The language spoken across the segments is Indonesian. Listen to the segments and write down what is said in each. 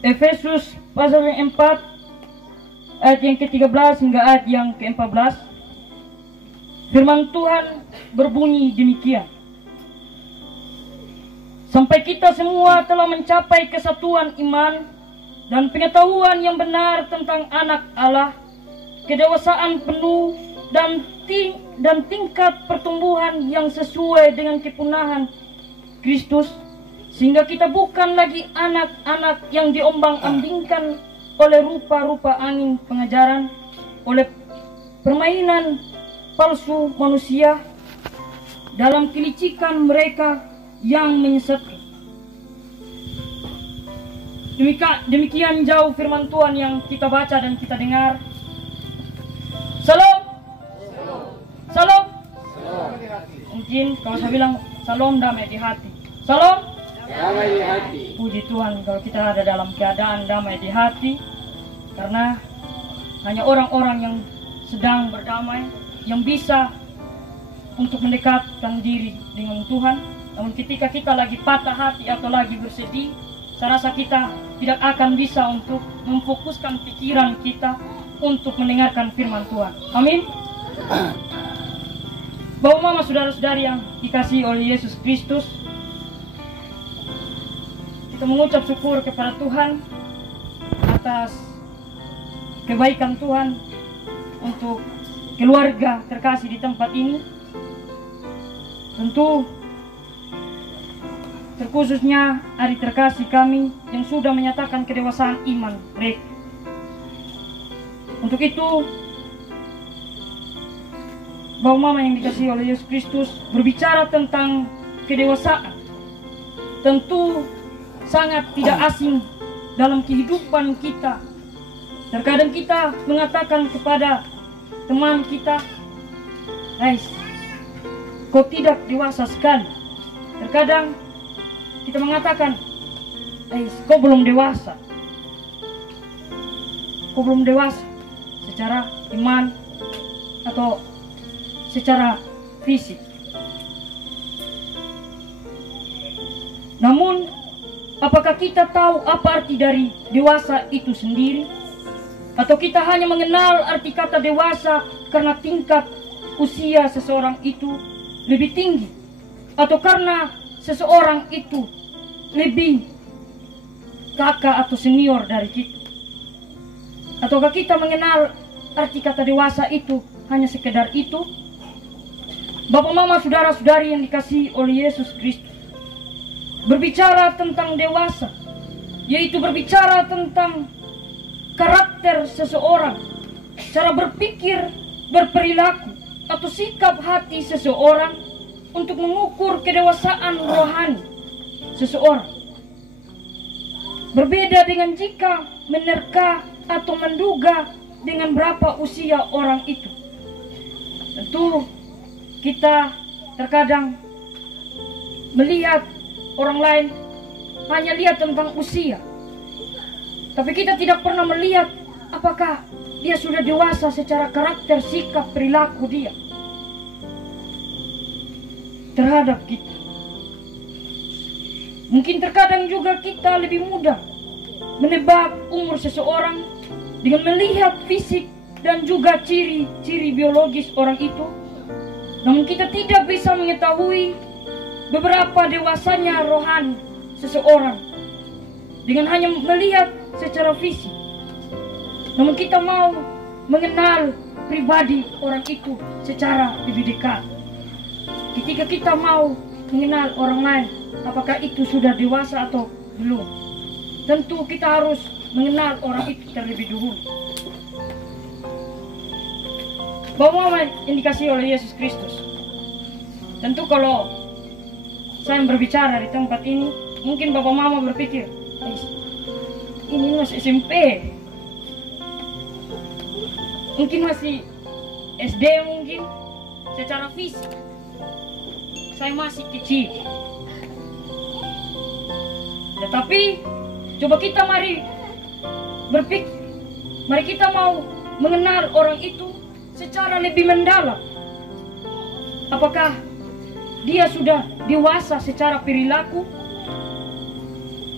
Efesus pasal yang 4 ayat yang ke-13 hingga ayat yang ke-14. Firman Tuhan berbunyi demikian. Sampai kita semua telah mencapai kesatuan iman dan pengetahuan yang benar tentang anak Allah, kedewasaan penuh dan tingkat pertumbuhan yang sesuai dengan kepunahan Kristus, sehingga kita bukan lagi anak-anak yang diombang-ambingkan oleh rupa-rupa angin pengajaran, oleh permainan palsu manusia dalam kelicikan mereka yang menyesatkan. Demikian jauh firman Tuhan yang kita baca dan kita dengar. Salam. Salam. Mungkin kalau saya bilang salam, damai di hati. Salam, damai di hati. Puji Tuhan kalau kita ada dalam keadaan damai di hati, karena hanya orang-orang yang sedang berdamai yang bisa untuk mendekatkan diri dengan Tuhan. Namun ketika kita lagi patah hati atau lagi bersedih, saya rasa kita tidak akan bisa untuk memfokuskan pikiran kita untuk mendengarkan firman Tuhan. Amin. Bapak, mama, saudara-saudari yang dikasihi oleh Yesus Kristus, kita mengucap syukur kepada Tuhan atas kebaikan Tuhan untuk keluarga terkasih di tempat ini. Tentu terkhususnya adik terkasih kami yang sudah menyatakan kedewasaan iman mereka. Untuk itu, Bapak Mama yang dikasihi oleh Yesus Kristus, berbicara tentang kedewasaan tentu sangat tidak asing dalam kehidupan kita. Terkadang kita mengatakan kepada teman kita, guys, kau tidak dewasa sekali. Terkadang kita mengatakan, guys, kau belum dewasa. Kau belum dewasa secara iman atau secara fisik. Namun, apakah kita tahu apa arti dari dewasa itu sendiri? Atau kita hanya mengenal arti kata dewasa karena tingkat usia seseorang itu lebih tinggi, atau karena seseorang itu lebih kakak atau senior dari kita? Ataukah kita mengenal arti kata dewasa itu hanya sekedar itu? Bapak, mama, saudara-saudari yang dikasihi oleh Yesus Kristus, berbicara tentang dewasa, yaitu berbicara tentang karakter seseorang, cara berpikir, berperilaku, atau sikap hati seseorang untuk mengukur kedewasaan rohani seseorang. Berbeda dengan jika menerka atau menduga dengan berapa usia orang itu. Tentu kita terkadang melihat orang lain hanya lihat tentang usia, tapi kita tidak pernah melihat apakah dia sudah dewasa secara karakter, sikap, perilaku dia terhadap kita. Mungkin terkadang juga kita lebih mudah menebak umur seseorang dengan melihat fisik dan juga ciri-ciri biologis orang itu. Namun kita tidak bisa mengetahui beberapa dewasanya rohani seseorang dengan hanya melihat secara fisik. Namun kita mau mengenal pribadi orang itu secara lebih dekat. Ketika kita mau mengenal orang lain, apakah itu sudah dewasa atau belum, tentu kita harus mengenal orang itu terlebih dahulu. Bapak Mama yang dikasihi oleh Yesus Kristus, tentu kalau saya berbicara di tempat ini, mungkin Bapak Mama berpikir, ini masih SMP, mungkin masih SD, mungkin secara fisik saya masih kecil. Tetapi coba kita mari berpikir, mari kita mau mengenal orang itu secara lebih mendalam. Apakah dia sudah dewasa secara perilaku?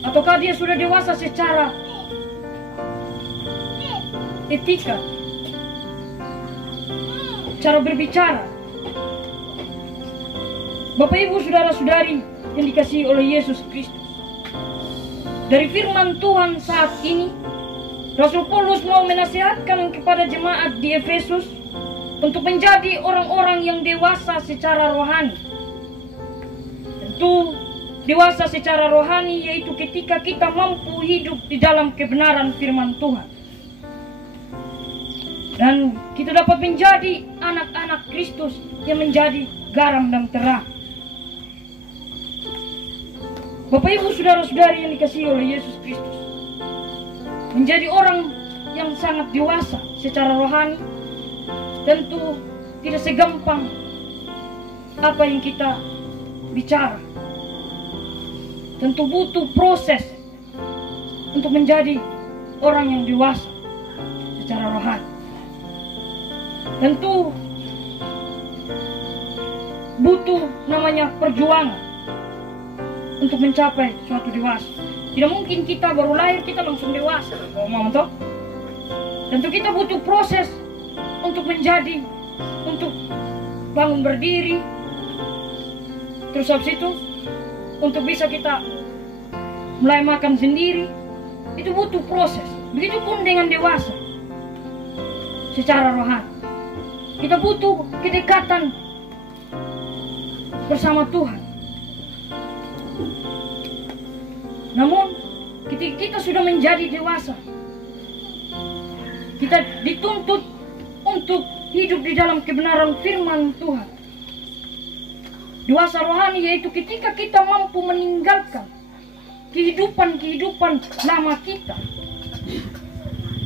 Ataukah dia sudah dewasa secara etika, cara berbicara? Bapak Ibu saudara-saudari yang dikasihi oleh Yesus Kristus, dari firman Tuhan saat ini Rasul Paulus mau menasihatkan kepada jemaat di Efesus untuk menjadi orang-orang yang dewasa secara rohani. Tentu dewasa secara rohani yaitu ketika kita mampu hidup di dalam kebenaran firman Tuhan, dan kita dapat menjadi anak-anak Kristus yang menjadi garam dan terang. Bapak Ibu saudara-saudari yang dikasihi oleh Yesus Kristus, menjadi orang yang sangat dewasa secara rohani tentu tidak segampang apa yang kita bicara. Tentu butuh proses untuk menjadi orang yang dewasa secara rohani. Tentu butuh namanya perjuangan untuk mencapai suatu dewasa. Tidak mungkin kita baru lahir kita langsung dewasa. Toh? Tentu kita butuh proses untuk menjadi, untuk bangun berdiri, terus habis itu untuk bisa kita mulai makan sendiri. Itu butuh proses. Begitupun dengan dewasa secara rohani. Kita butuh kedekatan bersama Tuhan. Namun ketika kita sudah menjadi dewasa, kita dituntut untuk hidup di dalam kebenaran firman Tuhan. Dewasa rohani yaitu ketika kita mampu meninggalkan kehidupan lama kita,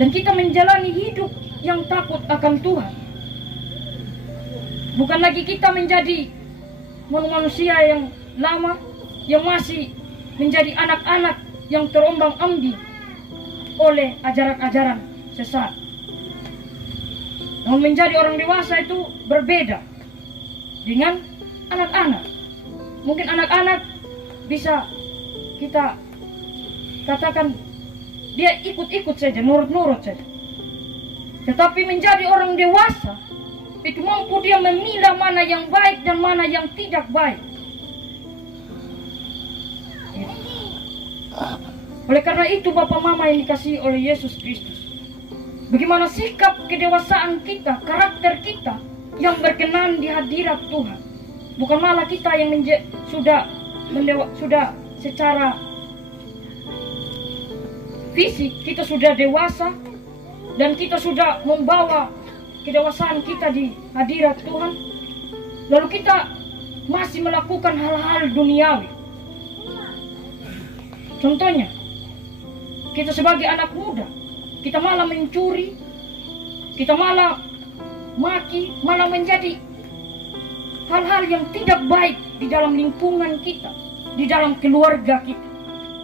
dan kita menjalani hidup yang takut akan Tuhan. Bukan lagi kita menjadi manusia yang lama, yang masih menjadi anak-anak yang terombang-ambing oleh ajaran-ajaran sesat. Namun menjadi orang dewasa itu berbeda dengan anak-anak. Mungkin anak-anak bisa kita katakan dia ikut-ikut saja, nurut-nurut saja. Tetapi menjadi orang dewasa itu mampu dia memilah mana yang baik dan mana yang tidak baik. Oleh karena itu Bapak Mama yang dikasihi oleh Yesus Kristus, bagaimana sikap kedewasaan kita, karakter kita yang berkenan di hadirat Tuhan. Bukan malah kita yang sudah secara fisik kita sudah dewasa dan kita sudah membawa kedewasaan kita di hadirat Tuhan, lalu kita masih melakukan hal-hal duniawi. Contohnya, kita sebagai anak muda, kita malah mencuri, kita malah maki, malah menjadi hal-hal yang tidak baik di dalam lingkungan kita, di dalam keluarga kita.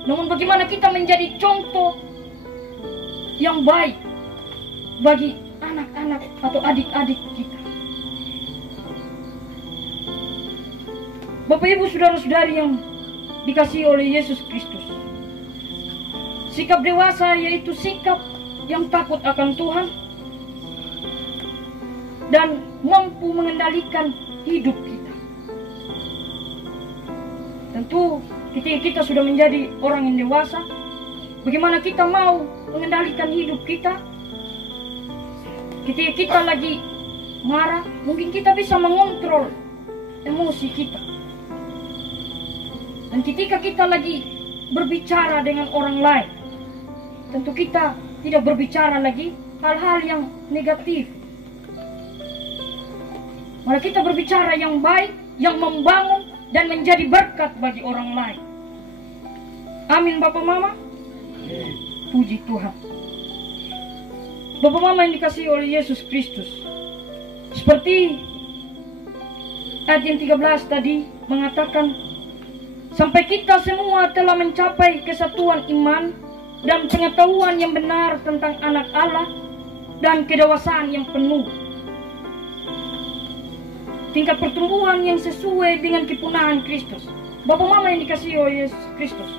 Namun bagaimana kita menjadi contoh yang baik bagi anak-anak atau adik-adik kita. Bapak Ibu saudara-saudari yang dikasihi oleh Yesus Kristus, sikap dewasa yaitu sikap yang takut akan Tuhan dan mampu mengendalikan hidup kita. Tentu ketika kita sudah menjadi orang yang dewasa, bagaimana kita mau mengendalikan hidup kita? Ketika kita lagi marah, mungkin kita bisa mengontrol emosi kita. Dan ketika kita lagi berbicara dengan orang lain, tentu kita tidak berbicara lagi hal-hal yang negatif. Malah kita berbicara yang baik, yang membangun dan menjadi berkat bagi orang lain. Amin Bapak Mama. Puji Tuhan. Bapak Mama yang dikasihi oleh Yesus Kristus, seperti ayat yang 13 tadi mengatakan, sampai kita semua telah mencapai kesatuan iman dan pengetahuan yang benar tentang anak Allah dan kedewasaan yang penuh, tingkat pertumbuhan yang sesuai dengan kepunahan Kristus. Bapak Mama yang dikasihi oleh Yesus Kristus,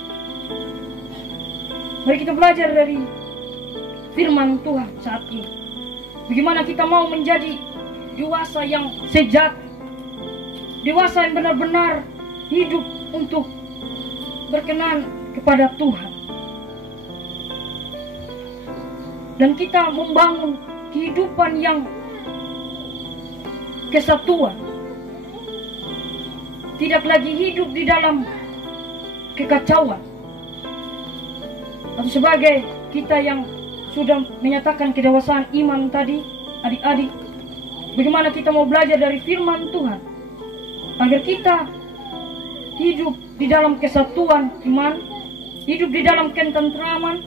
Mari kita belajar dari firman Tuhan saat ini. Bagaimana kita mau menjadi dewasa yang sejati, dewasa yang benar-benar hidup untuk berkenan kepada Tuhan. Dan kita membangun kehidupan yang kesatuan. Tidak lagi hidup di dalam kekacauan. Atau sebagai kita yang sudah menyatakan kedewasaan iman tadi, adik-adik, bagaimana kita mau belajar dari firman Tuhan agar kita hidup di dalam kesatuan iman, hidup di dalam ketentraman,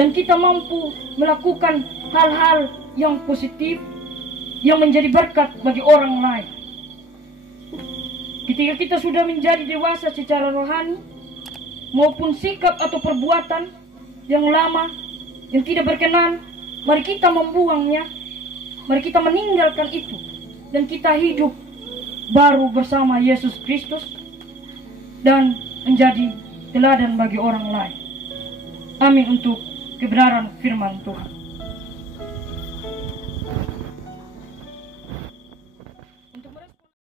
dan kita mampu melakukan hal-hal yang positif yang menjadi berkat bagi orang lain. Ketika kita sudah menjadi dewasa secara rohani maupun sikap atau perbuatan yang lama yang tidak berkenan, mari kita membuangnya, mari kita meninggalkan itu, dan kita hidup baru bersama Yesus Kristus dan menjadi teladan bagi orang lain. Amin untuk kebenaran firman Tuhan.